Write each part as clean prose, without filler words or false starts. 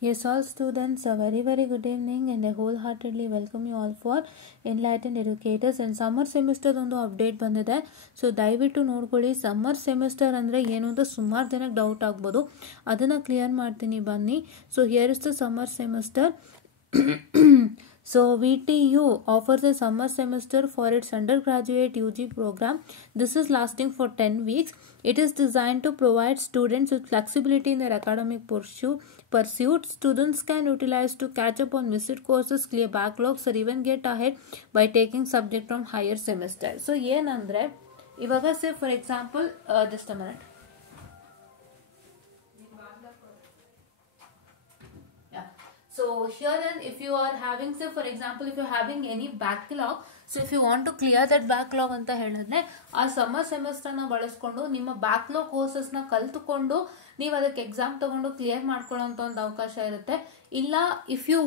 Yes, all students, a very good evening and I wholeheartedly welcome you all for Enlightened Educators. And summer semester ಒಂದು update ಬಂದಿದೆ. So ದಯವಿಟ್ಟು ನೋಡ್ಕೊಳ್ಳಿ. Summer semester ಅಂದರೆ ಏನು ಅಂತ ಸುಮಾರು ಜನಕ್ಕೆ ಡೌಟ್ ಆಗ್ಬೋದು. ಅದನ್ನು ಕ್ಲಿಯರ್ ಮಾಡ್ತೀನಿ ಬನ್ನಿ. So here is the summer semester. So VTU offers a summer semester for its undergraduate UG program. This is lasting for 10 weeks. It is designed to provide students with flexibility in their academic pursuits. Students can utilize to catch up on missed courses, clear backlogs, or even get ahead by taking subject from higher semester. So ಏನಂದ್ರೆ ಇವಾಗ say for example just a minute. So here then if you are having, say for example, if you are having any backlog, so if you want to clear that backlog ಅಂತ ಹೇಳಿದ್ರೆ ಆ summer ಸೆಮಿಸ್ಟರ್ನ ಬಳಸ್ಕೊಂಡು ನಿಮ್ಮ backlog ಕೋರ್ಸಸ್ನ ಕಲ್ತುಕೊಂಡು ನೀವು ಅದಕ್ಕೆ exam ತಗೊಂಡು clear ಮಾಡ್ಕೊಳ್ಳೋಂಥ ಒಂದು ಅವಕಾಶ ಇರುತ್ತೆ. ಇಲ್ಲ if you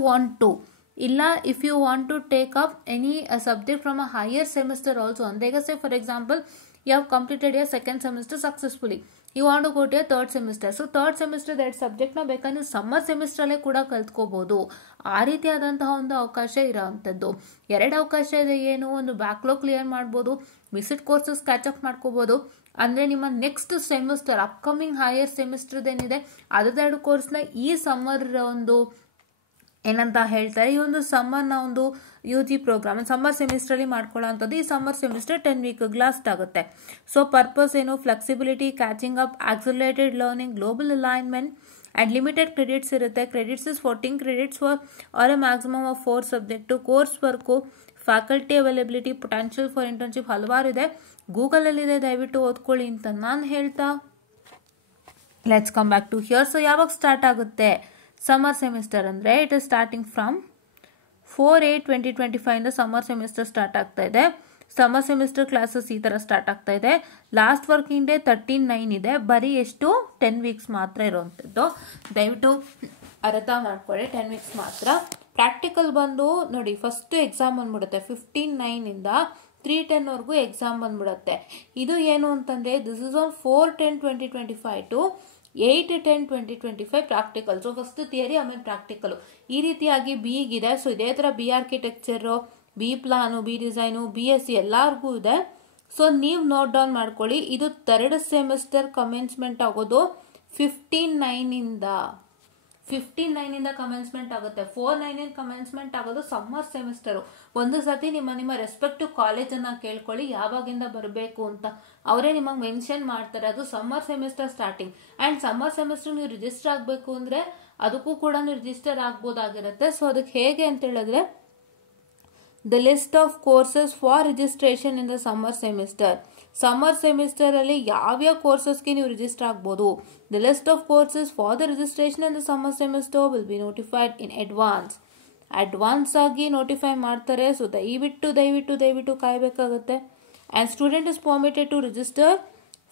want to take up any subject from a higher semester also. ಅಂದಾಗ say for example you have completed your second semester successfully, you want to go to your third semester. So third semester that subject ನ ಬೇಕಾದ್ರೆ summer semester ಅಲ್ಲೇ ಕೂಡ ಕಲ್ತ್ಕೋಬಹುದು. ಆ ರೀತಿಯಾದಂತಹ ಒಂದು ಅವಕಾಶ ಇರೋವಂಥದ್ದು. ಎರಡು ಅವಕಾಶ ಇದೆ. ಏನು, ಒಂದು ಬ್ಯಾಕ್ಲಾಗ್ ಕ್ಲಿಯರ್ ಮಾಡ್ಬೋದು, ಮಿಸ್ಡ್ ಕೋರ್ಸಸ್ ಕ್ಯಾಚ್ ಅಪ್ ಮಾಡ್ಕೋಬಹುದು. ಅಂದ್ರೆ ನಿಮ್ಮ next semester upcoming higher semester ಏನಿದೆ ಅದೆರಡು ಕೋರ್ಸ್ನ ಈ ಸಮ್ಮರ್ ಒಂದು ಏನಂತ ಹೇಳ್ತಾರೆ, ಈ ಒಂದು ಸಮ್ಮರ್ನ ಒಂದು UG ಪ್ರೋಗ್ರಾಮ್ ಸಮ್ಮರ್ ಸೆಮಿಸ್ಟರ್ ಅಲ್ಲಿ ಮಾಡ್ಕೊಳ್ಳೋಂಥದ್ದು. ಈ ಸಮ್ಮರ್ ಸೆಮಿಸ್ಟರ್ 10 week ಲಾಸ್ಟ್ ಆಗುತ್ತೆ. ಸೊ ಪರ್ಪಸ್ ಏನು, flexibility, catching up, accelerated learning, global alignment and limited credits ಇರುತ್ತೆ. Credits is 14 credits or a maximum of 4 subject. Course work, faculty availability, potential for internship ಹಲವಾರು ಇದೆ. Google ಅಲ್ಲಿ ಇದೆ, ದಯವಿಟ್ಟು ಓದ್ಕೊಳ್ಳಿ ಅಂತ ನಾನು ಹೇಳ್ತಾ let's come back to here. So ಯಾವಾಗ ಸ್ಟಾರ್ಟ್ ಆಗುತ್ತೆ ಸಮ್ಮರ್ ಸೆಮಿಸ್ಟರ್ ಅಂದರೆ ಇಟ್ ಇಸ್ ಸ್ಟಾರ್ಟಿಂಗ್ ಫ್ರಮ್ 4/8/2025 ಇಂದ ಸಮ್ಮರ್ ಸೆಮಿಸ್ಟರ್ ಸ್ಟಾರ್ಟ್ ಆಗ್ತಾ ಇದೆ. ಸಮ್ಮರ್ ಸೆಮಿಸ್ಟರ್ ಕ್ಲಾಸಸ್ ಈ ತರ ಸ್ಟಾರ್ಟ್ ಆಗ್ತಾ ಇದೆ. ಲಾಸ್ಟ್ ವರ್ಕಿಂಗ್ ಡೇ 13/9 ಇದೆ. ಬರೀ ಎಷ್ಟು 10 weeks ಮಾತ್ರ ಇರುವಂಥದ್ದು. ದಯವಿಟ್ಟು ಅರ್ಥ ಮಾಡ್ಕೊಳ್ಳಿ, 10 weeks ಮಾತ್ರ. ಪ್ರಾಕ್ಟಿಕಲ್ ಬಂದು ನೋಡಿ, ಫಸ್ಟ್ ಎಕ್ಸಾಮ್ ಬಂದ್ಬಿಡುತ್ತೆ 15/9 ಇಂದ 3/10 ವರೆಗೂ ಎಕ್ಸಾಮ್ ಬಂದ್ಬಿಡುತ್ತೆ. ಇದು ಏನು ಅಂತಂದ್ರೆ this is on 4/10/2025 to 8/10/2025 practical. So first theory ಆಮೇಲೆ ಪ್ರಾಕ್ಟಿಕಲ್ ಈ ರೀತಿಯಾಗಿ ಬಿಗಿದೆ. ಸೊ ಇದೇ ತರ B architecture, B plan, B design, BSc ಎಲ್ಲಾರ್ಗೂ ಇದೆ. ಸೊ ನೀವು ನೋಟ್ ಡೌನ್ ಮಾಡ್ಕೊಳ್ಳಿ. ಇದು ಥರ್ಡ್ ಸೆಮಿಸ್ಟರ್ ಕಮೆನ್ಸ್ಮೆಂಟ್ ಆಗೋದು 15/9 ಇಂದ ಕಮೆನ್ಸ್ಮೆಂಟ್ ಆಗುತ್ತೆ. 4/9 ಕಮೆನ್ಸ್ಮೆಂಟ್ ಆಗೋದು ಸಮ್ಮರ್ ಸೆಮಿಸ್ಟರ್. ಒಂದು ಸತಿ ನಿಮ್ಮ ರೆಸ್ಪೆಕ್ಟಿವ್ ಕಾಲೇಜ್ ಅನ್ನ ಕೇಳ್ಕೊಳ್ಳಿ ಯಾವಾಗಿಂದ ಬರಬೇಕು ಅಂತ. ಅವರೇ ನಿಮಗೆ ಮೆನ್ಷನ್ ಮಾಡ್ತಾರೆ. ಅದು summer semester starting. And summer semester ನೀವು ರಿಜಿಸ್ಟರ್ ಆಗಬೇಕು ಅಂದ್ರೆ ಅದಕ್ಕೂ ಕೂಡ ನೀವು ರಿಜಿಸ್ಟರ್ ಆಗ್ಬೋದಾಗಿರುತ್ತೆ. ಸೊ ಅದಕ್ಕೆ ಹೇಗೆ ಅಂತ ಹೇಳಿದ್ರೆ the list of courses for registration in the summer semester. Summer semester ಅಲ್ಲಿ ಯಾವ್ಯಾವ ಕೋರ್ಸಸ್ಗೆ ನೀವು ರಿಜಿಸ್ಟರ್ ಆಗ್ಬೋದು. The list of courses for the registration in the summer semester will be notified in advance ಆಗಿ ನೋಟಿಫೈ ಮಾಡ್ತಾರೆ. ಸೊ ದಯವಿಟ್ಟು ಕಾಯಬೇಕಾಗುತ್ತೆ. And student is permitted to register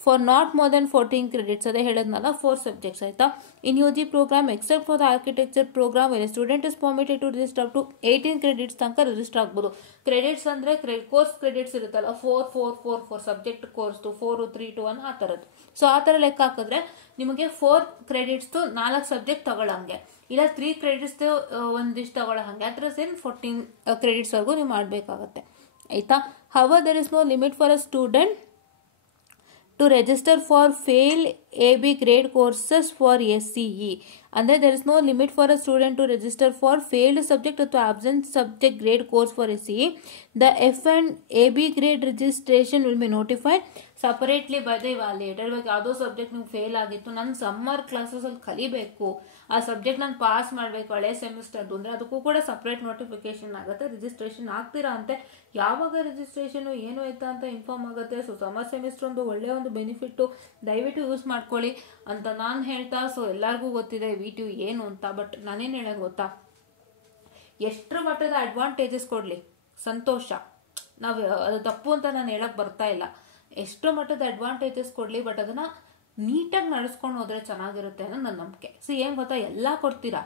for not more than 14 credits. ಅದೇ ಹೇಳದ್ನಲ್ಲ, 4 subjects ಆಯ್ತಾ. In UG program except for the architecture program wear student is permitted to register up to 18 credits ತನಕ register ಆಗ್ಬೋದು. Credits ಅಂದ್ರೆ course credits ಇರುತ್ತಲ್ಲ, 4 subject course 4 3 2 1 ಆ ತರದ್ದು. So ಆ ತರ ಲೆಕ್ಕ ಹಾಕಿದ್ರೆ ನಿಮಗೆ 4 credits 4 ಸಬ್ಜೆಕ್ಟ್ ತಗೊಳ್ಳಂಗೆ, ಇಲ್ಲ 3 credits ಒಂದಿಷ್ಟು ತಗೊಳ್ಳೋ ಹಂಗೆ, ಆ ತರ ಸೇರಿ 14 credits ವರೆಗೂ ನೀವು ಮಾಡ್ಬೇಕಾಗತ್ತೆ ಆಯ್ತಾ. However there is no limit for a student to register for fail AB grade courses for SCE. And there is no limit for a student to register for failed subject or absent subject grade course for SCE. The F and AB grade registration will be notified separately by the evaluator. ಇವಾಗ ಯಾವುದೋ subject ನಿಮ್ಗೆ fail ಆಗಿತ್ತು, ನಾನು summer classes ಅಲ್ಲಿ ಕಲಿಬೇಕು, ಆ subject ನಾನು pass ಮಾಡಬೇಕು ಹಳೆ ಸೆಮಿಸ್ಟರ್ದು ಅಂದ್ರೆ ಅದಕ್ಕೂ ಕೂಡ ಸಪ್ರೇಟ್ ನೋಟಿಫಿಕೇಶನ್ ಆಗುತ್ತೆ. ರಿಜಿಸ್ಟ್ರೇಷನ್ ಆಗ್ತೀರಾ ಅಂತೆ, ಯಾವಾಗ ರಿಜಿಸ್ಟ್ರೇಷನ್ ಏನು ಆಯ್ತಾ ಅಂತ ಇನ್ಫಾರ್ಮ್ ಆಗುತ್ತೆ. ಸೊ ಸಮ್ಮರ್ ಸೆಮಿಸ್ಟರ್ ಒಂದು ಒಳ್ಳೆಯ ಒಂದು ಬೆನಿಫಿಟ್, ದಯವಿಟ್ಟು ಯೂಸ್ ಮಾಡ್ಕೊಳ್ಳಿ ಅಂತ ನಾನು ಹೇಳ್ತಾ. ಸೊ ಎಲ್ಲರಿಗೂ ಗೊತ್ತಿದೆ VTU ಏನು ಅಂತ. ಬಟ್ ನಾನೇನು ಹೇಳೋದು ಗೊತ್ತಾ, ಎಷ್ಟರ ಮಟ್ಟದ ಅಡ್ವಾಂಟೇಜಸ್ ಕೊಡ್ಲಿ ಸಂತೋಷ, ನಾವು ಅದು ತಪ್ಪು ಅಂತ ನಾನು ಹೇಳಕ್ ಬರ್ತಾ ಇಲ್ಲ. ಎಷ್ಟೋ ಮಟ್ಟದ ಅಡ್ವಾಂಟೇಜಸ್ ಕೊಡ್ಲಿ, ಬಟ್ ಅದನ್ನ ನೀಟಾಗಿ ನಡೆಸ್ಕೊಂಡು ಹೋದ್ರೆ ಚೆನ್ನಾಗಿರುತ್ತೆ ಅನ್ನೋ ನನ್ನ ನಂಬಿಕೆ. ಸೊ ಏನ್ ಗೊತ್ತಾ, ಎಲ್ಲಾ ಕೊಡ್ತೀರಾ,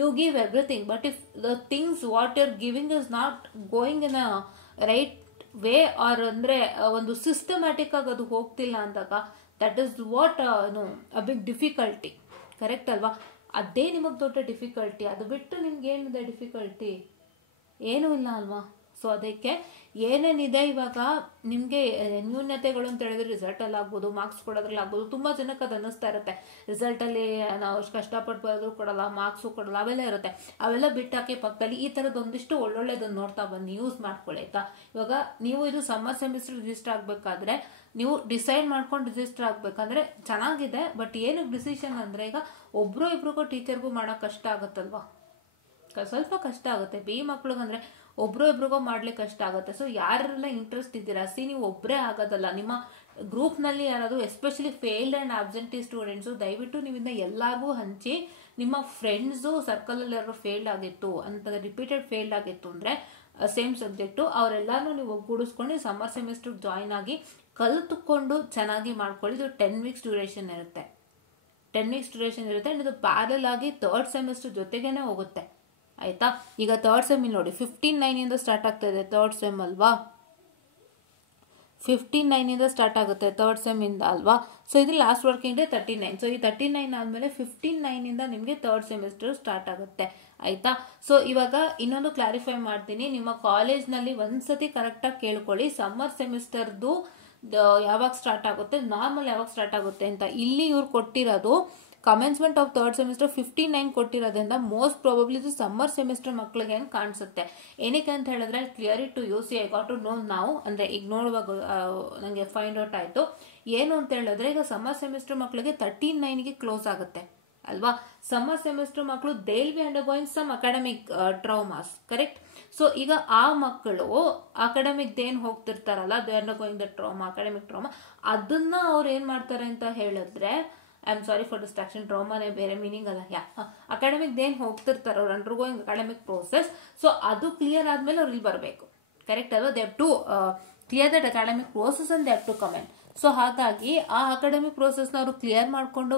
you give everything, but if the things what you are giving is not going in a right way or ಅಂದ್ರೆ ಒಂದು ಸಿಸ್ಟಮ್ಯಾಟಿಕ್ ಆಗಿ ಅದು ಹೋಗ್ತಿಲ್ಲ ಅಂದಾಗ that is what a big difficulty. Correct ಅಲ್ವಾ? ಅದೇ ನಿಮಗೆ ದೊಡ್ಡ ಡಿಫಿಕಲ್ಟಿ. ಅದು ಬಿಟ್ಟು ನಿಮ್ಗೆ ಏನಿದೆ ಡಿಫಿಕಲ್ಟಿ? ಏನೂ ಇಲ್ಲ ಅಲ್ವಾ? ಸೊ ಅದಕ್ಕೆ ಏನೇನಿದೆ ಇವಾಗ ನಿಮಗೆ ನ್ಯೂನತೆಗಳು ಅಂತ ಹೇಳಿದ್ರೆ ರಿಸಲ್ಟಲ್ಲಿ ಆಗ್ಬೋದು, ಮಾರ್ಕ್ಸ್ ಕೊಡೋದ್ರಲ್ಲಿ ಆಗ್ಬೋದು. ತುಂಬ ಜನಕ್ಕೆ ಅದು ಅನ್ನಿಸ್ತಾ ಇರುತ್ತೆ, ರಿಸಲ್ಟಲ್ಲಿ ನಾವು ಅಷ್ಟು ಕಷ್ಟಪಟ್ಟು ಬರೋದು ಕೊಡಲ್ಲ, ಮಾರ್ಕ್ಸು ಕೊಡಲ್ಲ, ಅವೆಲ್ಲ ಇರುತ್ತೆ. ಅವೆಲ್ಲ ಬಿಟ್ಟಾಕಿ ಪಕ್ಕದಲ್ಲಿ ಈ ಥರದ್ದು ಒಂದಿಷ್ಟು ಒಳ್ಳೊಳ್ಳೆದನ್ನು ನೋಡ್ತಾ ಬನ್ನಿ, ಯೂಸ್ ಮಾಡ್ಕೊಳ್ಳಿ ಆಯ್ತಾ. ಇವಾಗ ನೀವು ಇದು ಸಮ್ಮರ್ ಸೆಮಿಸ್ಟರ್ ರಿಜಿಸ್ಟರ್ ಆಗಬೇಕಾದ್ರೆ ನೀವು ಡಿಸೈಡ್ ಮಾಡ್ಕೊಂಡು ರಿಜಿಸ್ಟರ್ ಆಗಬೇಕಂದ್ರೆ ಚೆನ್ನಾಗಿದೆ. ಬಟ್ ಏನಕ್ಕೆ ಡಿಸಿಷನ್ ಅಂದರೆ ಈಗ ಒಬ್ರು ಇಬ್ರಿಗೂ ಟೀಚರ್ಗೂ ಮಾಡೋಕೆ ಕಷ್ಟ ಆಗುತ್ತಲ್ವಾ, ಸ್ವಲ್ಪ ಕಷ್ಟ ಆಗುತ್ತೆ. ಬಿ ಮಕ್ಳಿಗಂದ್ರೆ ಒಬ್ರು ಇಬ್ರಿಗೋ ಮಾಡ್ಲಿಕ್ಕೆ ಕಷ್ಟ ಆಗುತ್ತೆ. ಸೊ ಯಾರೆಲ್ಲ ಇಂಟ್ರೆಸ್ಟ್ ಇದ್ದೀರಾ, ನೀವು ಒಬ್ಬರೇ ಆಗೋದಲ್ಲ, ನಿಮ್ಮ ಗ್ರೂಪ್ನಲ್ಲಿ ಯಾರಾದರೂ especially failed and absentee students ದಯವಿಟ್ಟು ನೀವಿಂದ ಎಲ್ಲರಿಗೂ ಹಂಚಿ. ನಿಮ್ಮ ಫ್ರೆಂಡ್ಸು ಸರ್ಕಲಲ್ಲಿ ಯಾರು ಫೇಲ್ಡ್ ಆಗಿತ್ತು ಅಂತ ರಿಪೀಟೆಡ್ ಫೇಲ್ಡ್ ಆಗಿತ್ತು ಅಂದರೆ ಸೇಮ್ ಸಬ್ಜೆಕ್ಟು, ಅವರೆಲ್ಲರೂ ನೀವು ಒಗ್ಗೂಡಿಸ್ಕೊಂಡು ಸಮ್ಮರ್ ಸೆಮಿಸ್ಟರ್ಗೆ ಜಾಯ್ನ್ ಆಗಿ ಕಲಿತುಕೊಂಡು ಚೆನ್ನಾಗಿ ಮಾಡ್ಕೊಳ್ಳಿ. ಇದು 10 weeks ಡ್ಯೂರೇಷನ್ ಇರುತ್ತೆ. 10 weeks ಡ್ಯೂರೇಷನ್ ಇರುತ್ತೆ. ಇದು ಪ್ಯಾರಲ್ ಆಗಿ 3rd ಸೆಮಿಸ್ಟರ್ ಜೊತೆಗೇನೆ ಹೋಗುತ್ತೆ ಆಯ್ತಾ. ಈಗ 3rd ಸೆಮ್ ನೋಡಿ 15/9 ಸ್ಟಾರ್ಟ್ ಆಗ್ತಾ ಇದೆ 3rd ಸೆಮ್ ಅಲ್ವಾ, 15/9 ಸ್ಟಾರ್ಟ್ ಆಗುತ್ತೆ 3rd ಸೆಮ್ ಇಂದ ಅಲ್ವಾ. ಸೊ ಇದು ಲಾಸ್ಟ್ ವರ್ಕಿಂಗ್ ಡೇ 39. ಸೊ ಈ 39 ಆದಮೇಲೆ 15/9 ನಿಮಗೆ 3rd ಸೆಮಿಸ್ಟರ್ ಸ್ಟಾರ್ಟ್ ಆಗುತ್ತೆ ಆಯ್ತಾ. ಸೊ ಇವಾಗ ಇನ್ನೊಂದು ಕ್ಲಾರಿಫೈ ಮಾಡ್ತೀನಿ, ನಿಮ್ಮ ಕಾಲೇಜ್ನಲ್ಲಿ ಒಂದ್ಸತಿ ಕರೆಕ್ಟಾಗಿ ಕೇಳ್ಕೊಳ್ಳಿ, ಸಮ್ಮರ್ ಸೆಮಿಸ್ಟರ್ದು ಯಾವಾಗ ಸ್ಟಾರ್ಟ್ ಆಗುತ್ತೆ, ನಾರ್ಮಲ್ ಯಾವಾಗ ಸ್ಟಾರ್ಟ್ ಆಗುತ್ತೆ ಅಂತ. ಇಲ್ಲಿ ಇವ್ರು ಕೊಟ್ಟಿರೋದು ಕಮೆನ್ಸ್ಮೆಂಟ್ ಆಫ್ 3rd ಸೆಮಿಸ್ಟರ್ 15/9 ಕೊಟ್ಟಿರೋದ್ರಿಂದ ಮೋಸ್ಟ್ ಪ್ರಾಬಬ್ಲಿ ಇದು ಸಮ್ಮರ್ ಸೆಮಿಸ್ಟರ್ ಮಕ್ಕಳಿಗೆ ಏನು ಕಾಣಿಸುತ್ತೆ. ಏನಕ್ಕೆ ಅಂತ ಹೇಳಿದ್ರೆ clear it to you see I got to know ನಾವು, ಅಂದರೆ ಈಗ ನೋಡುವಾಗ ನನಗೆ ಫೈಂಡ್ ಔಟ್ ಆಯಿತು ಏನು ಅಂತ ಹೇಳಿದ್ರೆ, ಈಗ ಸಮ್ಮರ್ ಸೆಮಿಸ್ಟರ್ ಮಕ್ಕಳಿಗೆ 13/9 ಕ್ಲೋಸ್ ಆಗುತ್ತೆ ಅಲ್ವಾ. ಸಮ್ಮರ್ ಸೆಮಿಸ್ಟರ್ ಮಕ್ಕಳು they will be undergoing some academic traumas, correct. So ಈಗ ಆ ಮಕ್ಕಳು ಅಕಾಡೆಮಿಕ್ ಏನು ಹೋಗ್ತಿರ್ತಾರಲ್ಲ, they undergoing the trauma, academic trauma, ಅದನ್ನ ಅವ್ರು ಏನು ಮಾಡ್ತಾರೆ ಅಂತ ಹೇಳಿದ್ರೆ, I am sorry for distraction, ಟ್ರಾಮಾನೇ ಬೇರೆ ಮೀನಿಂಗ್ ಅಲ್ಲ, ಅಕಾಡೆಮಿಕ್ ಏನು ಹೋಗ್ತಿರ್ತಾರೆ ಅವ್ರು ಅಂಡರ್ಗೋಯಿಂಗ್ ಅಕಾಡೆಮಿಕ್ ಪ್ರೋಸೆಸ್. ಸೊ ಅದು ಕ್ಲಿಯರ್ ಆದ್ಮೇಲೆ ಅವ್ರು ಇಲ್ಲಿ ಬರಬೇಕು, ಕರೆಕ್ಟ್ ಅಲ್ವಾ. They have to clear that academic process and they have to comment. So ಹಾಗಾಗಿ ಆ ಅಕಾಡೆಮಿಕ್ ಪ್ರೋಸೆಸ್ನ ಅವರು ಕ್ಲಿಯರ್ ಮಾಡಿಕೊಂಡು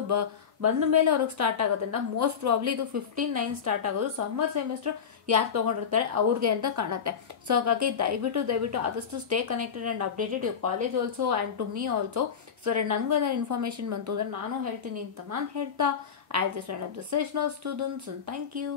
ಬಂದ ಮೇಲೆ ಅವ್ರಿಗೆ ಸ್ಟಾರ್ಟ್ ಆಗೋದ್ರಿಂದ ಮೋಸ್ಟ್ ಪ್ರಾಬ್ಲಿ ಇದು 15/9 ಸ್ಟಾರ್ಟ್ ಆಗೋದು. ಸಮ್ಮರ್ ಸೆಮಿಸ್ಟರ್ ಯಾರು ತೊಗೊಂಡಿರ್ತಾರೆ ಅವ್ರಿಗೆ ಅಂತ ಕಾಣುತ್ತೆ. ಸೊ ಹಾಗಾಗಿ ದಯವಿಟ್ಟು ಆದಷ್ಟು stay connected and updated you college also and to me also. So ನನಗೇನಾದ್ರು ಇನ್ಫಾರ್ಮೇಷನ್ ಬಂತು ಅಂದರೆ ನಾನು ಹೇಳ್ತೀನಿ ಅಂತ ನಾನು ಹೇಳ್ತಾ, I just end up the session of students. Thank you.